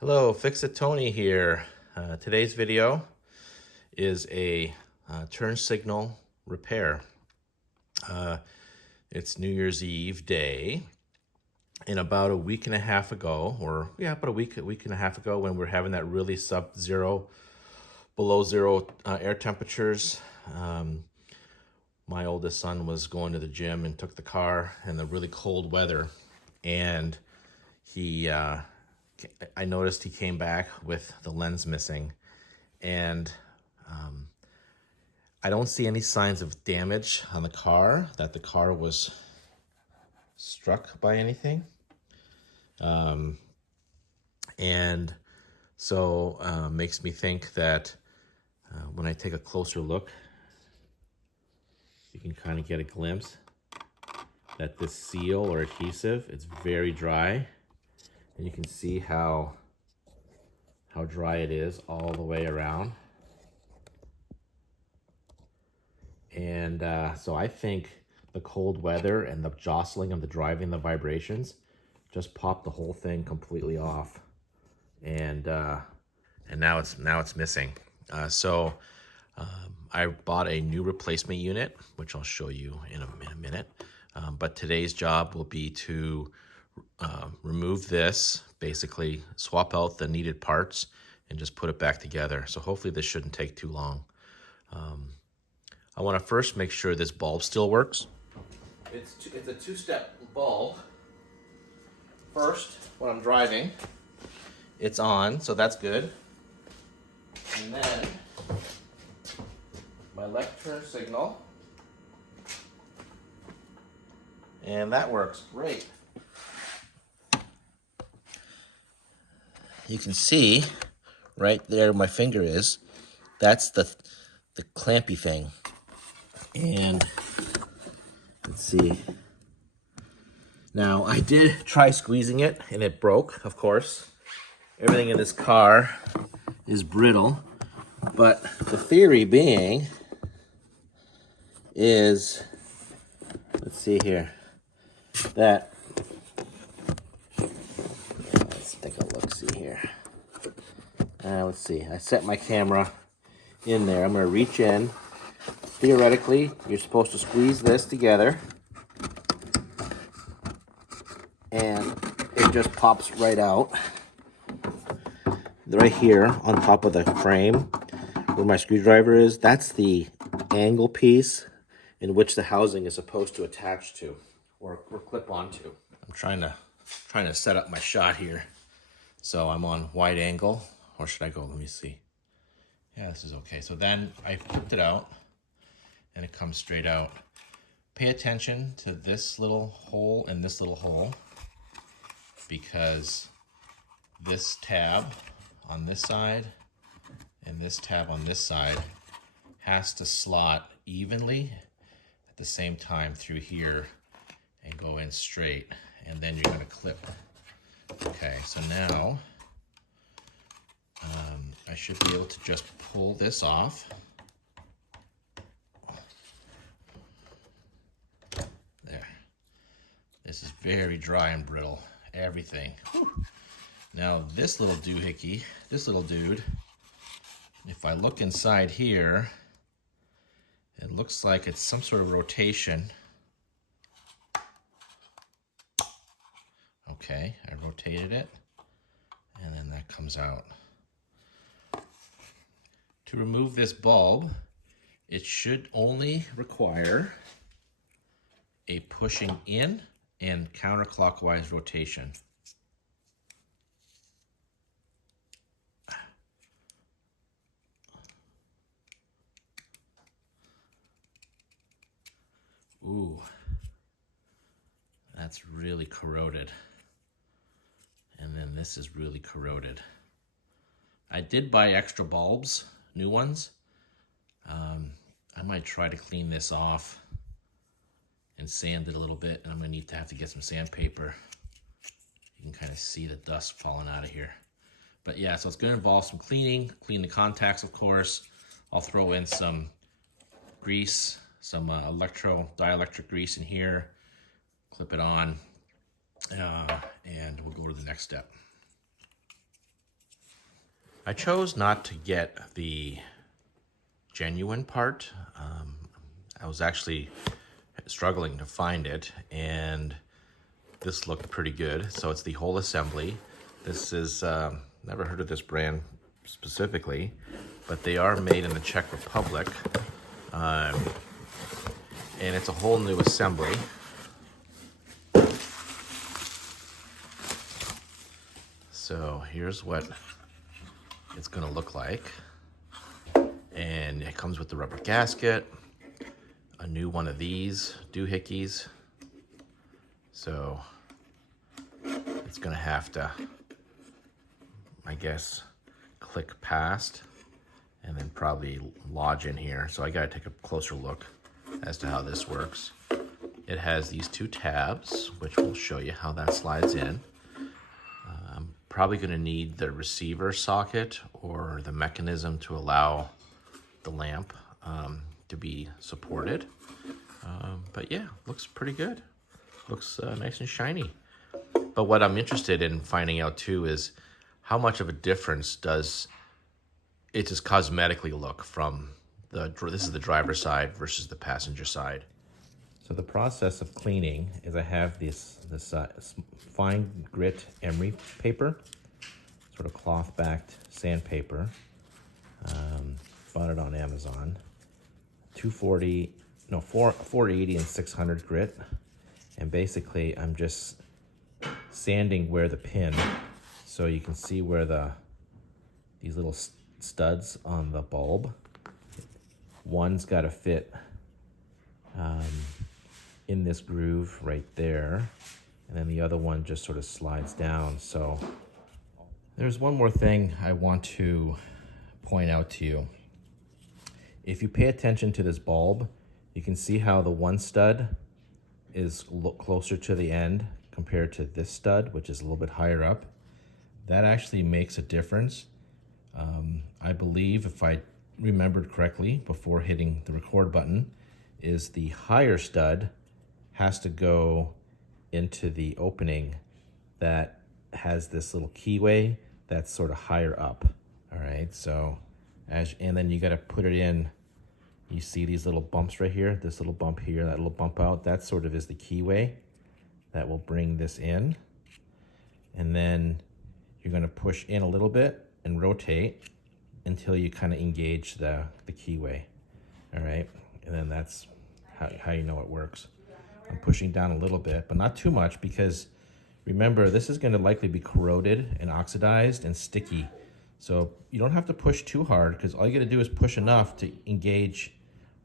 Hello, Fix-It Tony here. Today's video is a turn signal repair. It's New Year's Eve day, and about a week and a half ago, about a week and a half ago, when we're having that really sub-zero, below zero air temperatures, my oldest son was going to the gym and took the car in the really cold weather, and I noticed he came back with the lens missing, and I don't see any signs of damage on the car, that the car was struck by anything. And so makes me think that when I take a closer look, you can kind of get a glimpse that this seal or adhesive, it's very dry. And you can see how dry it is all the way around. And so I think the cold weather and the jostling of the driving, the vibrations, just popped the whole thing completely off. And now it's missing. So I bought a new replacement unit, which I'll show you in a minute. But today's job will be to remove this, basically swap out the needed parts and just put it back together. So hopefully this shouldn't take too long. I want to first make sure this bulb still works. It's a two-step bulb. First, when I'm driving, it's on, so that's good. And then my left turn signal, and that works great. You can see right there my finger is, that's the clampy thing. And let's see. Now I did try squeezing it and it broke, of course. Everything in this car is brittle, but the theory being is, let's see here, that let's take a look, see here. Let's see, I set my camera in there. I'm going to reach in. Theoretically, you're supposed to squeeze this together, and it just pops right out. Right here on top of the frame, where my screwdriver is, that's the angle piece in which the housing is supposed to attach to, or clip onto. I'm trying to set up my shot here. So I'm on wide angle, or should I go? Let me see. Yeah, this is okay. So then I flipped it out, and it comes straight out. Pay attention to this little hole and this little hole, because this tab on this side and this tab on this side has to slot evenly at the same time through here and go in straight, and then you're going to clip. Okay, so now I should be able to just pull this off. There. This is very dry and brittle, everything. Whew. Now this little doohickey, this little dude, if I look inside here, it looks like it's some sort of rotation. Okay, I rotated it, and then that comes out. To remove this bulb, it should only require a pushing in and counterclockwise rotation. Ooh, that's really corroded. And then this is really corroded. I did buy extra bulbs, new ones. I might try to clean this off and sand it a little bit, and I'm gonna have to get some sandpaper. You can kind of see the dust falling out of here. But yeah, so it's gonna involve some cleaning, clean the contacts, of course. I'll throw in some grease, some dielectric grease in here, clip it on, and we'll go to the next step. I chose not to get the genuine part. I was actually struggling to find it, and this looked pretty good. So it's the whole assembly. This is, never heard of this brand specifically, but they are made in the Czech Republic. And it's a whole new assembly. So here's what it's gonna look like. And it comes with the rubber gasket, a new one of these doohickeys. So it's gonna have to, I guess, click past and then probably lodge in here. So I gotta take a closer look as to how this works. It has these two tabs, which will show you how that slides in. I'm probably gonna need the receiver socket or the mechanism to allow the lamp to be supported. But yeah, looks pretty good. Looks nice and shiny. But what I'm interested in finding out too is how much of a difference does it just cosmetically look from this is the driver's side versus the passenger side. So the process of cleaning is I have this fine grit emery paper, sort of cloth backed sandpaper. Bought it on Amazon. 480 and 600 grit. And basically I'm just sanding where the pin, so you can see where these little studs on the bulb. One's got to fit in this groove right there, and then the other one just sort of slides down. So there's one more thing I want to point out to you. If you pay attention to this bulb, you can see how the one stud is closer to the end compared to this stud, which is a little bit higher up. That actually makes a difference. I believe, if I remembered correctly before hitting the record button, is the higher stud has to go into the opening that has this little keyway that's sort of higher up. All right, so and then you got to put it in. You see these little bumps right here, this little bump here, that little bump out, that sort of is the keyway that will bring this in. And then you're gonna push in a little bit and rotate until you kind of engage the keyway. All right, and then that's how you know it works. I'm pushing down a little bit, but not too much, because remember, this is gonna likely be corroded and oxidized and sticky. So you don't have to push too hard, because all you gotta do is push enough to engage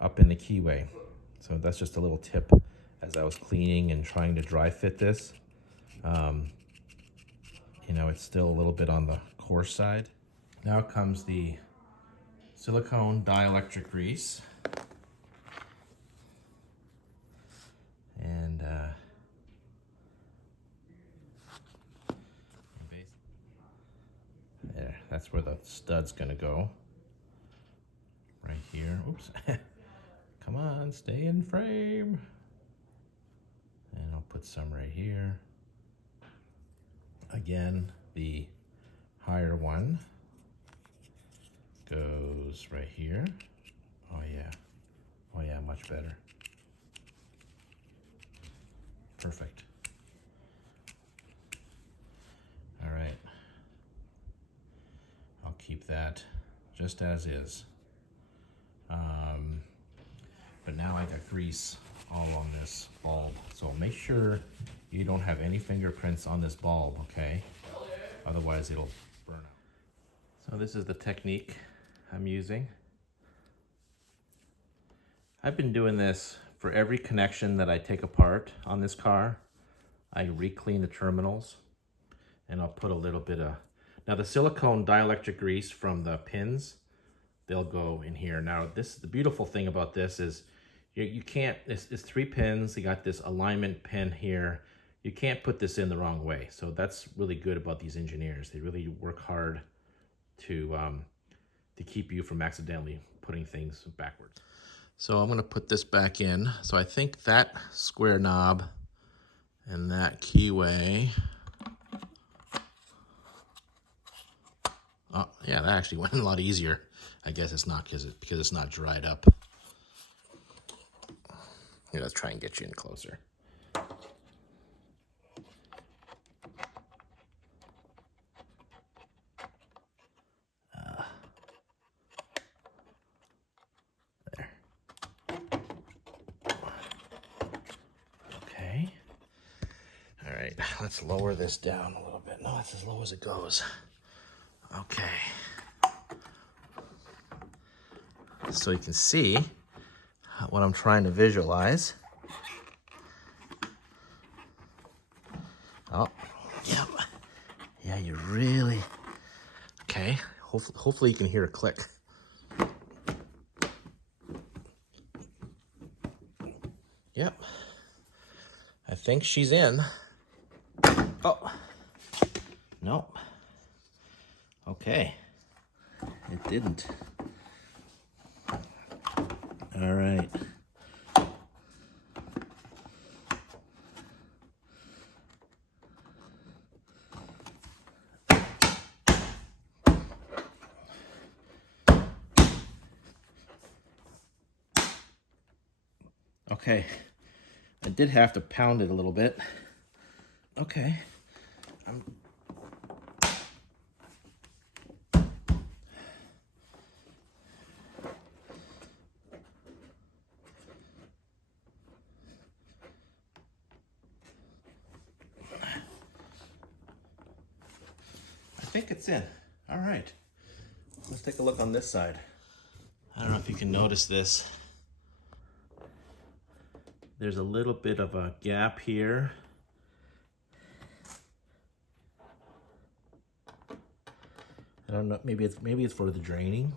up in the keyway. So that's just a little tip as I was cleaning and trying to dry fit this. You know, it's still a little bit on the coarse side. Now comes the silicone dielectric grease. And there, that's where the stud's gonna go. Right here. Oops. Come on, stay in frame. And I'll put some right here. Again, the higher one goes right here. Oh yeah. Oh yeah, much better. Perfect. All right. I'll keep that just as is. But now I got grease all on this bulb. So make sure you don't have any fingerprints on this bulb, okay? Otherwise it'll burn out. So this is the technique I'm using. I've been doing this for every connection that I take apart on this car. I re-clean the terminals, and I'll put a little bit of, now the silicone dielectric grease from the pins, they'll go in here. Now the beautiful thing about this is you can't, it's 3 pins, you got this alignment pin here. You can't put this in the wrong way. So that's really good about these engineers. They really work hard to keep you from accidentally putting things backwards. So I'm gonna put this back in. So I think that square knob and that keyway Oh, yeah, that actually went a lot easier. I guess it's not because it's not dried up. Here, let's try and get you in closer. There. Okay. All right, let's lower this down a little bit. No, that's as low as it goes. Okay. So you can see what I'm trying to visualize. Oh, yep. Yeah, you really... Okay, hopefully you can hear a click. Yep. I think she's in. Oh. Nope. Okay. It didn't. All right. Okay. I did have to pound it a little bit. Okay. I think it's in. All right. Let's take a look on this side. I don't know if you can notice this. There's a little bit of a gap here. I don't know, maybe it's for the draining.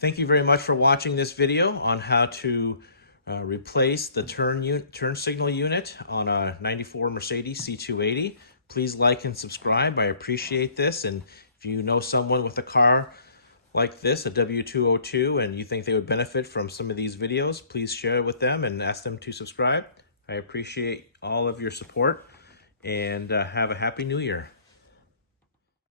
Thank you very much for watching this video on how to replace the turn signal unit on a 94 Mercedes C280. Please like and subscribe. I appreciate this. And if you know someone with a car like this, a W202, and you think they would benefit from some of these videos, please share it with them and ask them to subscribe. I appreciate all of your support, and have a happy new year.